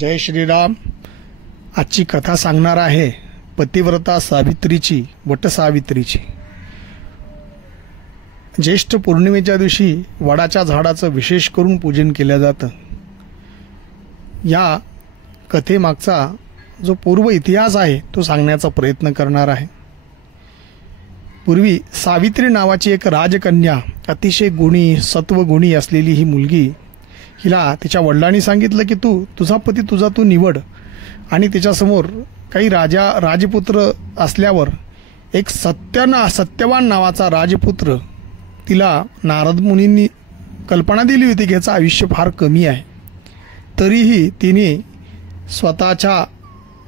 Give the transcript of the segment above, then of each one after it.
जय श्रीराम। आजची कथा सांगणार आहे पतिव्रता सावित्रीची, वटसावित्रीची। ज्येष्ठ पौर्णिमेच्या दिवशी वडाच्या झाडाचं विशेष करून पूजन केलं जातं। या कथेमागचा जो पूर्व इतिहास आहे तो सांगण्याचा प्रयत्न करणार आहे। पूर्वी सावित्री नावाची एक राजकन्या, अतिशय गुणी सत्वगुणी असलेली ही मुलगी, हिला तिच्या वडिलांनी सांगितलं की तुझा पती तू निवड। आणि तिच्यासमोर काही राजपुत्र असल्यावर एक सत्यवान नावाचा राजपुत्र तिला नारद मुनींनी कल्पना दिली होती की याचं आयुष्य फार कमी आहे। तरीही तिने स्वतःच्या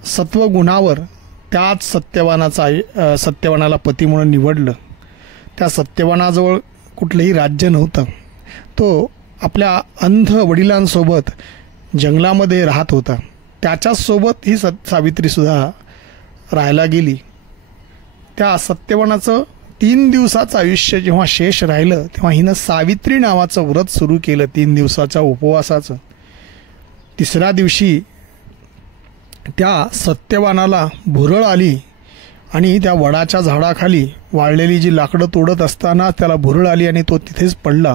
सत्वगुणावर त्याच सत्यवानाला पती म्हणून निवडलं। त्या सत्यवानाजवळ कुठलंही राज्य नव्हतं। तो आपल्या अंध वडिलांसोबत जंगलामध्ये राहत होता। त्याच्यासोबत ही सावित्रीसुद्धा राहायला गेली। त्या सत्यवानाचं 3 दिवसाचं आयुष्य जेव्हा शेष राहिलं तेव्हा हिनं सावित्री नावाचं व्रत सुरू केलं, 3 दिवसाच्या उपवासाचं। 3ऱ्या दिवशी त्या सत्यवानाला भुरळ आली आणि त्या वडाच्या झाडाखाली वाळलेली जी लाकडं तोडत असताना त्याला भुरळ आली आणि तो तिथेच पडला।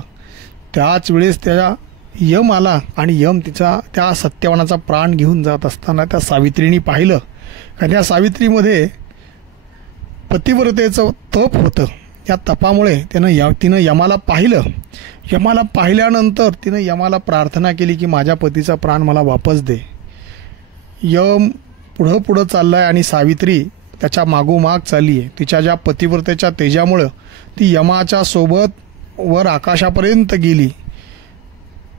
त्याच वेळेस त्याला यम आला आणि यम त्या सत्यवानाचा प्राण घेऊन जात असताना त्या सावित्रीने पाहिलं का त्या सावित्रीमध्ये पतिव्रतेचं तप होतं। या तपामुळे तिनं यमाला पाहिलं। यमाला पाहिल्यानंतर तिनं यमाला प्रार्थना केली की माझ्या पतीचा प्राण मला वापस दे। यम पुढं चाललाय आणि सावित्री त्याच्या मागोमाग चालली आहे। तिच्या ज्या पतिव्रतेच्या तेजामुळं ती यमाच्या सोबत वर आकाशापर्यंत गेली।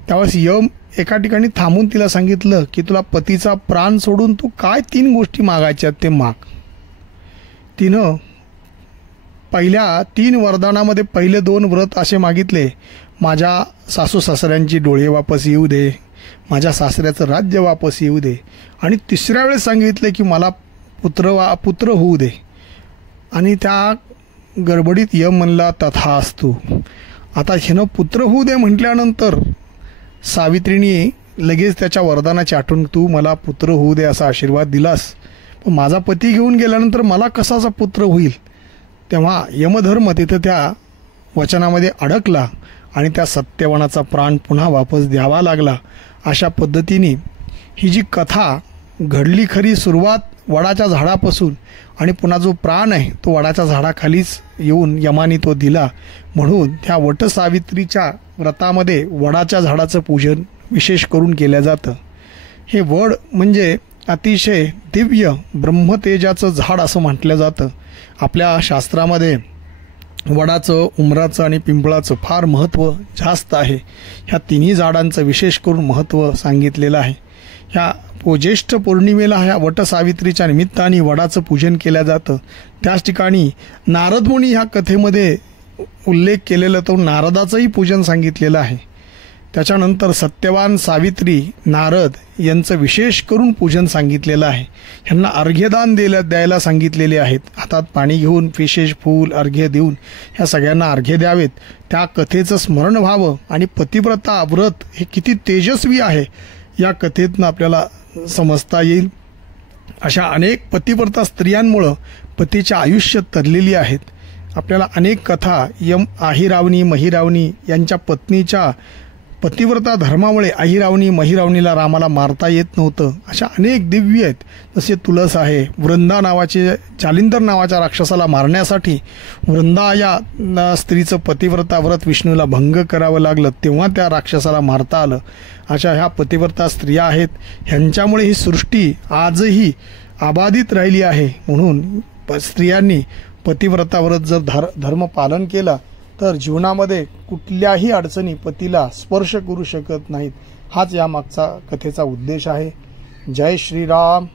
त्यावेळेस यम एका ठिकाणी थांबून तिला सांगितलं की तुला पतीचा प्राण सोडून तू काय 3 गोष्टी मागायच्यात ते माग। तिनं पहिल्या 3 वरदानामध्ये पहिले 2 व्रत असे मागितले, माझ्या सासू सासऱ्यांची डोळे वापस येऊ दे, माझ्या सासऱ्याचं राज्य वापस येऊ दे, आणि 3ऱ्या वेळेस सांगितले की मला पुत्र होऊ दे। आणि त्या गडबडीत यम म्हणला तथास्तु। आता हिनं पुत्र होऊ दे म्हटल्यानंतर सावित्रीने लगेच त्याच्या वरदानाची आठवण, तू मला पुत्र होऊ दे असा आशीर्वाद दिलास, पण माझा पती घेऊन गेल्यानंतर मला कसाचा पुत्र होईल। तेव्हा यमधर्म तिथं त्या वचनामध्ये अडकला आणि त्या सत्यवानाचा प्राण पुन्हा वापस द्यावा लागला। अशा पद्धतीने ही जी कथा घडली, खरी सुरुवात वडाच्या झाडापासून, आणि पुन्हा जो प्राण आहे तो वडाच्या झाडाखालीच येऊन यमाने तो दिला। म्हणून त्या वटसावित्रीच्या व्रतामध्ये वडाच्या झाडाचं पूजन विशेष करून केलं जातं। हे वड म्हणजे अतिशय दिव्य ब्रह्मतेजाचं झाड असं म्हटलं जातं। आपल्या शास्त्रामध्ये वडाचं, उमराचं आणि पिंपळाचं फार महत्त्व जास्त आहे। ह्या तिन्ही झाडांचं विशेष करून महत्त्व सांगितलेलं आहे। ह्या ज्येष्ठ पौर्णिमेला ह्या वटसावित्रीच्या निमित्ताने वडाचं पूजन केलं जातं। त्याच ठिकाणी नारद मुनी ह्या कथेमध्ये उल्लेख केलेला तो नारदाचंही पूजन सांगितलेलं आहे। त्याच्यानंतर सत्यवान, सावित्री, नारद यांचं विशेष करून पूजन सांगितलेलं आहे। ह्यांना अर्घ्यदान द्यायला सांगितलेले आहेत। हातात पाणी घेऊन विशेष फूल अर्घ्य देऊन ह्या सगळ्यांना अर्घ्य द्यावेत। त्या कथेचं स्मरण व्हावं आणि पतिव्रता व्रत हे किती तेजस्वी आहे या कथेतनं आपल्याला समजता येईल। अशा अनेक पतिव्रता स्त्रियांमुळं पतीचे आयुष्य तरलेली आहेत। आपल्याला अनेक कथा अहिरावणी, महिरावणी यांच्या पत्नीच्या पतिव्रता धर्मामुळे अहिरावणी, महिरावणीला रामाला मारता येत नव्हतं। अशा अनेक दिव्य आहेत। जसे तुलस आहे, वृंदा नावाचे जालिंदर नावाच्या राक्षसाला मारण्यासाठी वृंदा या स्त्रीचं पतिव्रता व्रत विष्णूला भंग करावं लागलं, तेव्हा त्या राक्षसाला मारता आलं। अशा ह्या पतिव्रता स्त्रिया आहेत। ह्यांच्यामुळे ही सृष्टी आजही अबाधित राहिली आहे। म्हणून स्त्रियांनी पतिव्रता व्रत जर धर्म पालन केला तर जीवनामध्ये कुठल्याही अडचणी पतीला स्पर्श करू शकत नाहीत। हाच या मागचा कथेचा उद्देश आहे। जय श्रीराम।